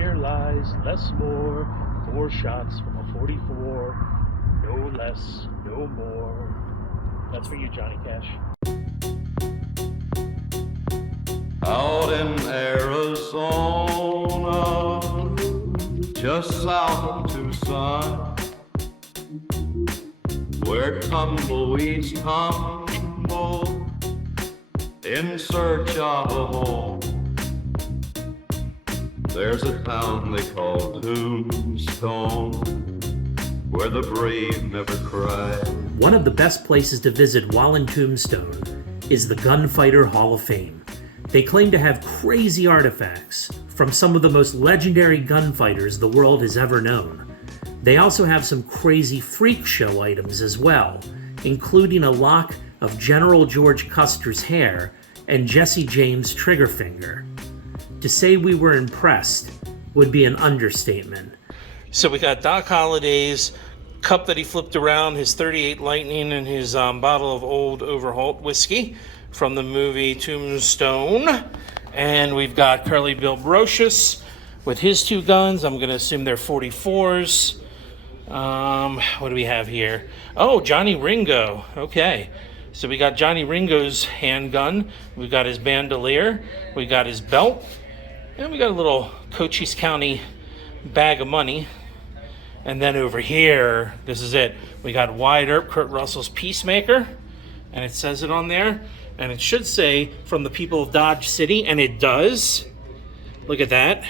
here lies less more. 4 shots from a 44. No less, no more. That's for you, Johnny Cash. Out in Arizona, just south of Tucson, where tumbleweeds tumble in search of a home, there's a town they call Tombstone, where the brave never cry. One of the best places to visit while in Tombstone is the Gunfighter Hall of Fame. They claim to have crazy artifacts from some of the most legendary gunfighters the world has ever known. They also have some crazy freak show items as well, including a lock of General George Custer's hair and Jesse James' trigger finger. To say we were impressed would be an understatement. So we got Doc Holliday's cup that he flipped around, his 38 Lightning, and his bottle of old Overholt whiskey from the movie Tombstone. And we've got Curly Bill Brocious with his 2 guns. I'm going to assume they're 44s. What do we have here? Oh, Johnny Ringo. Okay. So we got Johnny Ringo's handgun. We've got his bandolier. We got his belt. And we got a little Cochise County bag of money. And then over here, this is it. We got Wyatt Earp, Kurt Russell's Peacemaker. And it says it on there. And it should say, from the people of Dodge City. And it does. Look at that.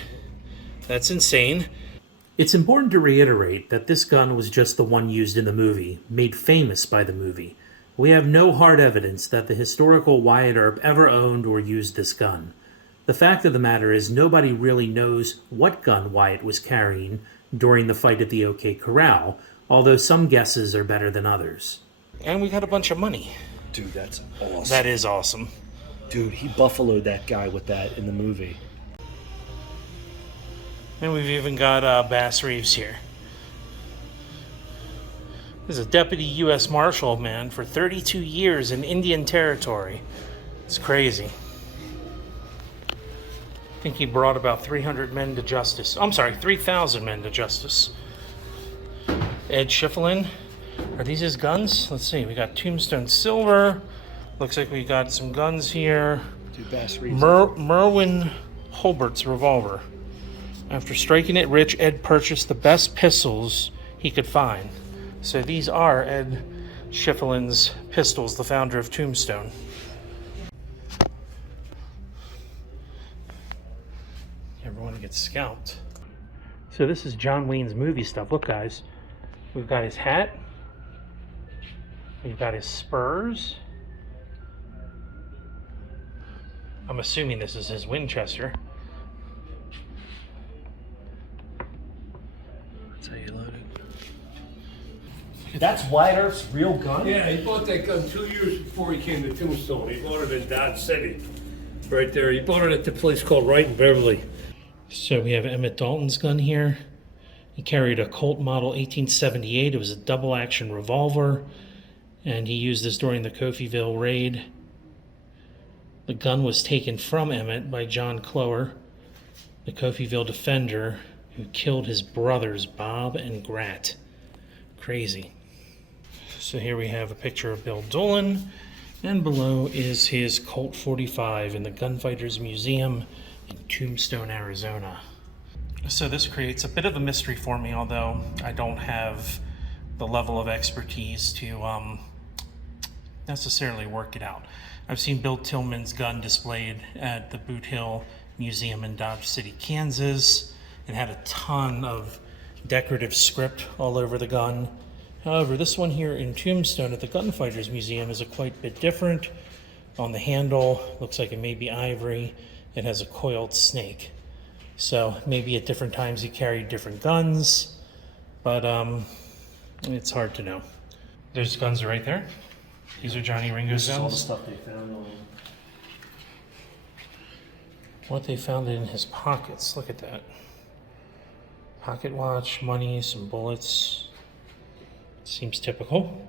That's insane. It's important to reiterate that this gun was just the one used in the movie, made famous by the movie. We have no hard evidence that the historical Wyatt Earp ever owned or used this gun. The fact of the matter is nobody really knows what gun Wyatt was carrying during the fight at the OK Corral, although some guesses are better than others. And we got a bunch of money. Dude, that's awesome. That is awesome. Dude, he buffaloed that guy with that in the movie. And we've even got Bass Reeves here. This is a deputy U.S. Marshal, man, for 32 years in Indian Territory. It's crazy. I think he brought about 300 men to justice. I'm sorry, 3,000 men to justice. Ed Schieffelin. Are these his guns? Let's see. We got Tombstone Silver. Looks like we got some guns here. Dude, Bass Reeves. Merwin Holbert's revolver. After striking it rich, Ed purchased the best pistols he could find. So these are Ed Schieffelin's pistols, the founder of Tombstone. Everyone gets scalped. So this is John Wayne's movie stuff. Look, guys. We've got his hat. We've got his spurs. I'm assuming this is his Winchester. That's how you load it. That's Wyatt Earp's real gun? Yeah, he bought that gun 2 years before he came to Tombstone. He bought it in Dodge City, right there. He bought it at the place called Wright and Beverly. So we have Emmett Dalton's gun here. He carried a Colt model 1878. It was a double action revolver, and he used this during the Coffeyville raid. The gun was taken from Emmett by John Clower, the Coffeyville defender who killed his brothers Bob and Grat. Crazy. So here we have a picture of Bill Dolan, and below is his Colt 45 in the Gunfighters Museum in Tombstone, Arizona. So this creates a bit of a mystery for me, although I don't have the level of expertise to necessarily work it out. I've seen Bill Tillman's gun displayed at the Boot Hill Museum in Dodge City, Kansas. It had a ton of decorative script all over the gun. However, this one here in Tombstone at the Gunfighters Museum is a quite bit different. On the handle, looks like it may be ivory. It has a coiled snake. So maybe at different times he carried different guns, but it's hard to know. There's guns right there. These are Johnny Ringo's This is all the guns. stuff they found on him. What they found in his pockets, look at that. Pocket watch, money, some bullets. Seems typical.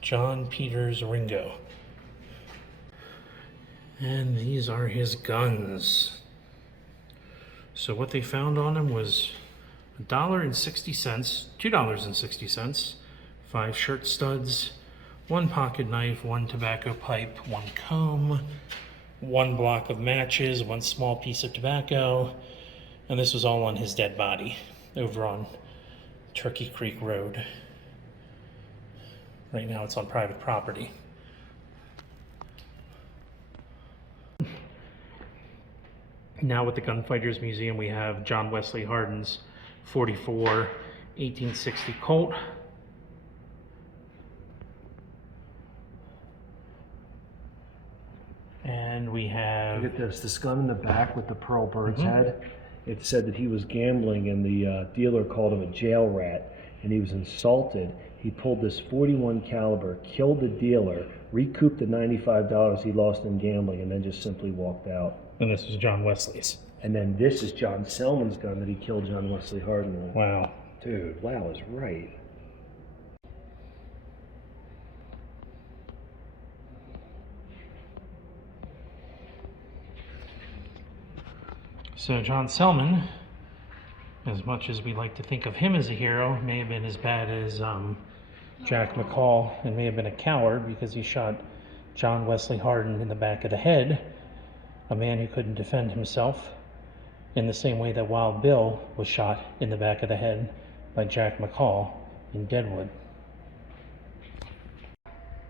John Peters Ringo. And these are his guns. So what they found on him was $1.60, $2.60, 5 shirt studs, 1 pocket knife, 1 tobacco pipe, 1 comb, 1 block of matches, 1 small piece of tobacco, and this was all on his dead body over on Turkey Creek Road. Right now it's on private property. Now with the Gunfighters Museum, we have John Wesley Hardin's 44 1860 Colt. And we have... Look at this, this gun in the back with the pearl bird's head. It said that he was gambling and the dealer called him a jail rat and he was insulted. He pulled this 41 caliber, killed the dealer, recouped the $95 he lost in gambling, and then just simply walked out. And this was John Wesley's. And then this is John Selman's gun that he killed John Wesley Hardin with. Wow. Dude, wow is right. So John Selman, as much as we like to think of him as a hero, may have been as bad as Jack McCall, and may have been a coward because he shot John Wesley Hardin in the back of the head, a man who couldn't defend himself, in the same way that Wild Bill was shot in the back of the head by Jack McCall in Deadwood.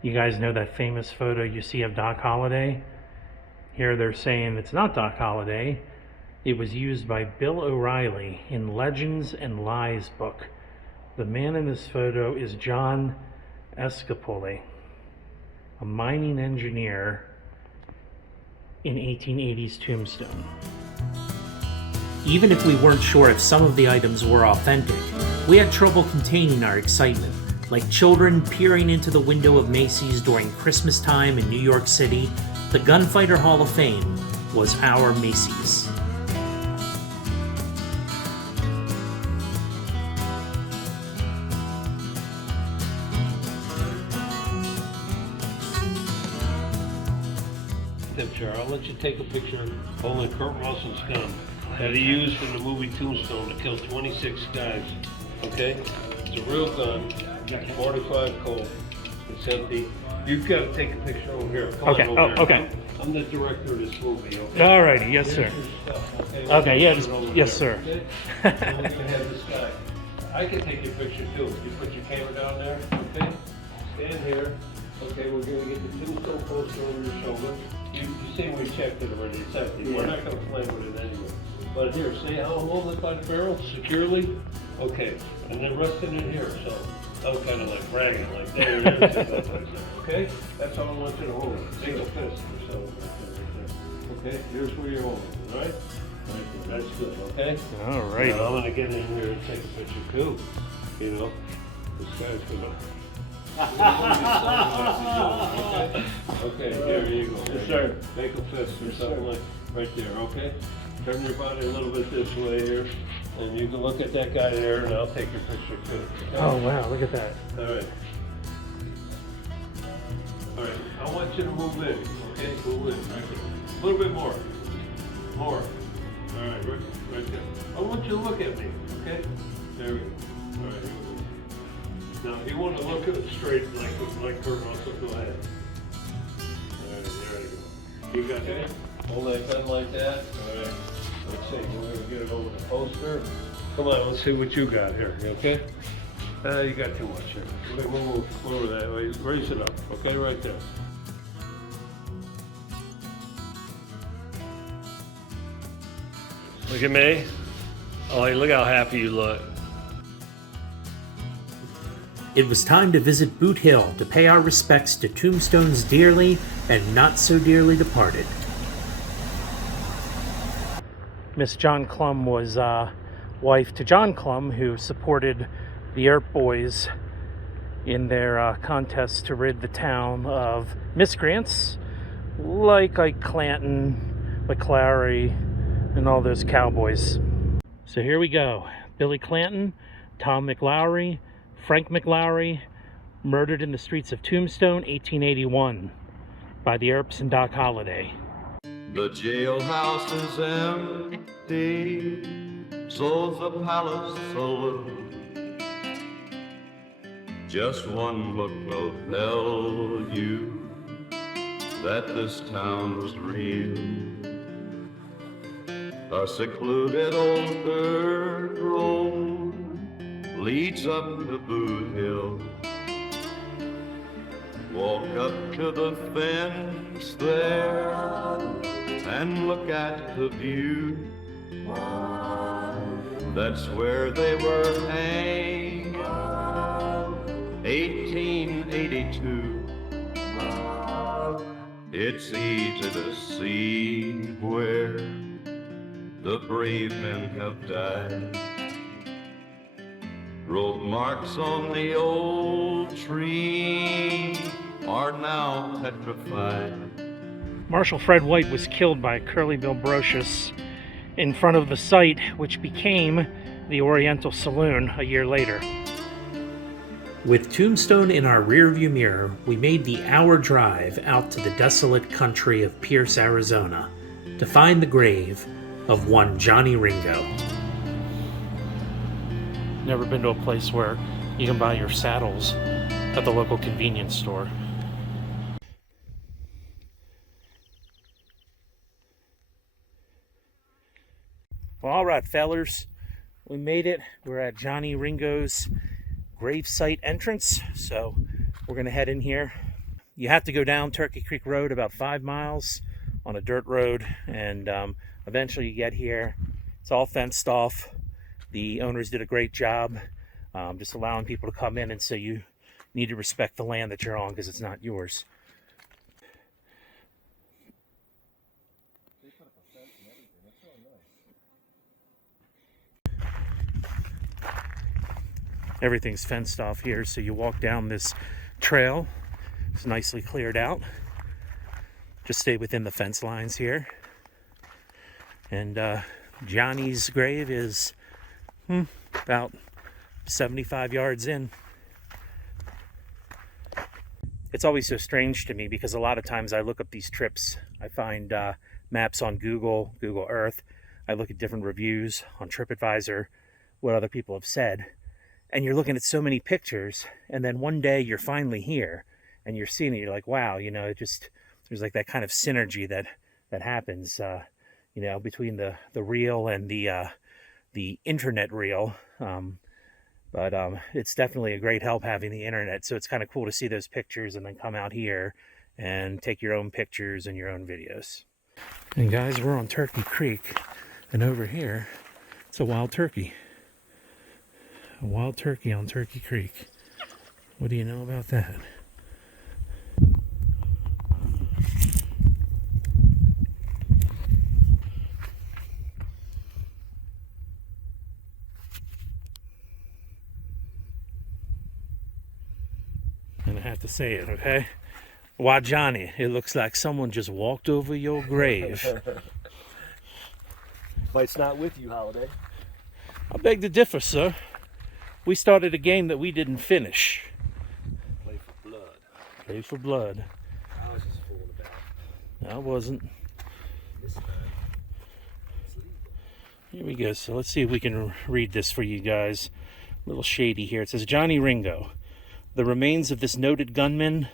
You guys know that famous photo you see of Doc Holliday? Here they're saying it's not Doc Holliday. It was used by Bill O'Reilly in Legends and Lies book. The man in this photo is John Escapole, a mining engineer in 1880s Tombstone. Even if we weren't sure if some of the items were authentic, we had trouble containing our excitement, like children peering into the window of Macy's during Christmas time in New York City. The Gunfighter Hall of Fame was our Macy's. I'll let you take a picture holding Kurt Russell's gun that he used in the movie Tombstone to kill 26 guys. Okay? It's a real gun, 45 Colt. It's empty. You've got to take a picture over here. Come Okay. on over here. Okay. I'm the director of this movie. Okay? Alrighty, yes, sir. Here's your stuff, okay? Okay, yeah, Put it just- over yes, there, sir. Okay? And we're gonna have this guy. I can take your picture too. You put your camera down there. Okay? Stand here. Okay, we're gonna get the Tombstone poster over your shoulder. You say we checked it already, it's empty. We're not gonna play with it anyway. But here, see how I'm holding it by the barrel securely? Okay, and then resting it here, so I'm kind of like bragging, like there it is, like that. Okay? That's all I want you to hold it. Take a fist or so. Okay, here's where you're holding it, all right? Right there, that's good, okay? Alright. Now I'm gonna get in here and take a picture too, you know? This guy's gonna... Okay, there you go. Yes, sir. Make a fist or something like right there, okay? Turn your body a little bit this way here, and you can look at that guy there, and I'll take your picture too. Okay? Oh wow, look at that. All right. All right, I want you to move in, okay? Move in, right there. A little bit more. More. All right, right there. I want you to look at me, okay? There we go. All right, here we go. Now, if you want to look at it straight, like Kurt Russell, go ahead. All right, there you go. You got that? Hold that gun like that. All right. Let's see. We're going to get it over the poster. Come on, let's see what you got here. You okay? You got too much here. We'll move over that way. Raise it up. Okay, right there. Look at me. Oh, hey, look how happy you look. It was time to visit Boot Hill to pay our respects to Tombstone's dearly and not so dearly departed. Miss John Clum was wife to John Clum, who supported the Earp Boys in their contest to rid the town of miscreants like Clanton, McClary, and all those cowboys. So here we go. Billy Clanton, Tom McLaury, Frank McLaury, murdered in the streets of Tombstone, 1881, by the Earps and Doc Holliday. The jailhouse is empty, so's the palace saloon. Just one look will tell you that this town was real. A secluded old dirt road leads up to Boot Hill. Walk up to the fence there and look at the view. That's where they were hanged, 1882. It's easy to see where the brave men have died. Road marks on the old tree are now petrified. Marshal Fred White was killed by Curly Bill Brocious in front of the site which became the Oriental Saloon a year later. With Tombstone in our rearview mirror, we made the hour drive out to the desolate country of Pierce, Arizona, to find the grave of one Johnny Ringo. Never been to a place where you can buy your saddles at the local convenience store. Well, all right, fellers, we made it. We're at Johnny Ringo's gravesite entrance, so we're gonna head in here. You have to go down Turkey Creek Road about 5 miles on a dirt road, and eventually you get here. It's all fenced off. The owners did a great job just allowing people to come in, and so you need to respect the land that you're on because it's not yours. Everything's fenced off here, so you walk down this trail. It's nicely cleared out. Just stay within the fence lines here. And Johnny's grave is about 75 yards in. It's always so strange to me because a lot of times I look up these trips. I find maps on Google Earth. I look at different reviews on TripAdvisor, what other people have said. And you're looking at so many pictures, and then one day you're finally here, and you're seeing it. You're like, wow, you know, it just there's like that kind of synergy that happens, you know, between the real and the internet reel. But it's definitely a great help having the internet. So it's kind of cool to see those pictures and then come out here and take your own pictures and your own videos. And guys, we're on Turkey Creek, and over here, it's a wild turkey. A wild turkey on Turkey Creek. What do you know about that? And I have to say it, okay? Why, Johnny, it looks like someone just walked over your grave. Fight's not with you, Holiday. I beg to differ, sir. We started a game that we didn't finish. Play for blood. Play for blood. I was just fooling about. I wasn't. This time, it's legal. Here we go. So let's see if we can read this for you guys. A little shady here. It says, Johnny Ringo. The remains of this noted gunman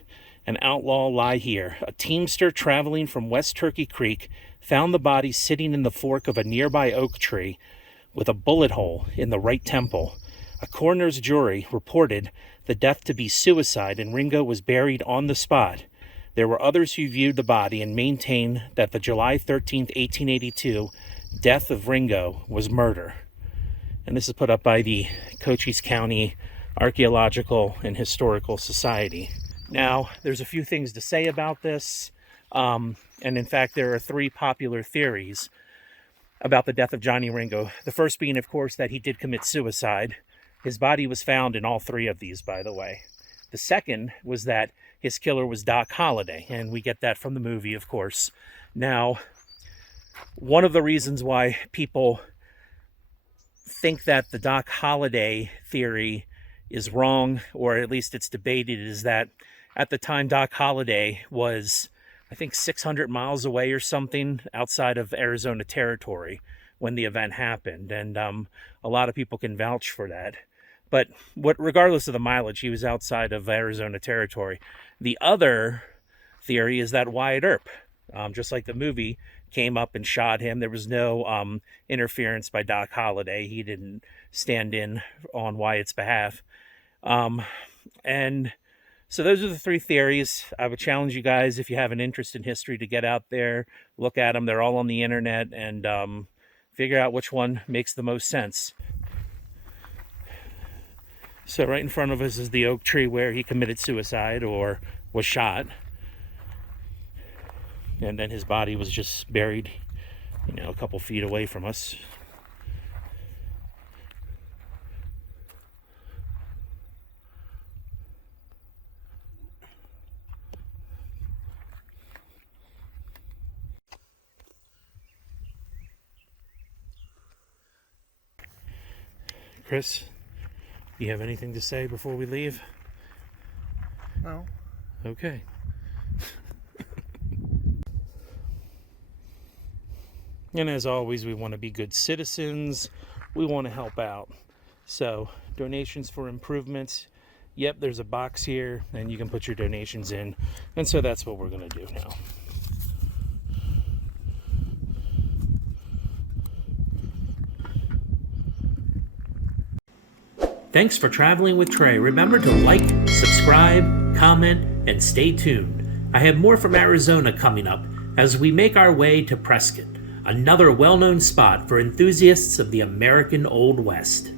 and outlaw lie here. A teamster traveling from West Turkey Creek found the body sitting in the fork of a nearby oak tree with a bullet hole in the right temple. A coroner's jury reported the death to be suicide, and Ringo was buried on the spot. There were others who viewed the body and maintained that the July 13th, 1882 death of Ringo was murder. And this is put up by the Cochise County Archaeological and Historical Society. Now, there's a few things to say about this, and in fact, there are 3 popular theories about the death of Johnny Ringo. The first being, of course, that he did commit suicide. His body was found in all 3 of these, by the way. The second was that his killer was Doc Holliday, and we get that from the movie, of course. Now, one of the reasons why people think that the Doc Holliday theory is wrong, or at least it's debated, is that at the time Doc Holliday was I think 600 miles away or something outside of Arizona territory when the event happened. And a lot of people can vouch for that. But regardless of the mileage, he was outside of Arizona territory. The other theory is that Wyatt Earp, just like the movie, came up and shot him. There was no interference by Doc Holliday. He didn't stand in on Wyatt's behalf. And so those are the three theories. I would challenge you guys, if you have an interest in history, to get out there, look at them. They're all on the internet, and figure out which one makes the most sense. So right in front of us is the oak tree where he committed suicide or was shot. And then his body was just buried, a couple feet away from us. Chris, you have anything to say before we leave? No. Okay. And as always, we want to be good citizens. We want to help out. So, donations for improvements. Yep, there's a box here, and you can put your donations in. And so that's what we're going to do now. Thanks for traveling with Trey. Remember to like, subscribe, comment, and stay tuned. I have more from Arizona coming up as we make our way to Prescott, another well-known spot for enthusiasts of the American Old West.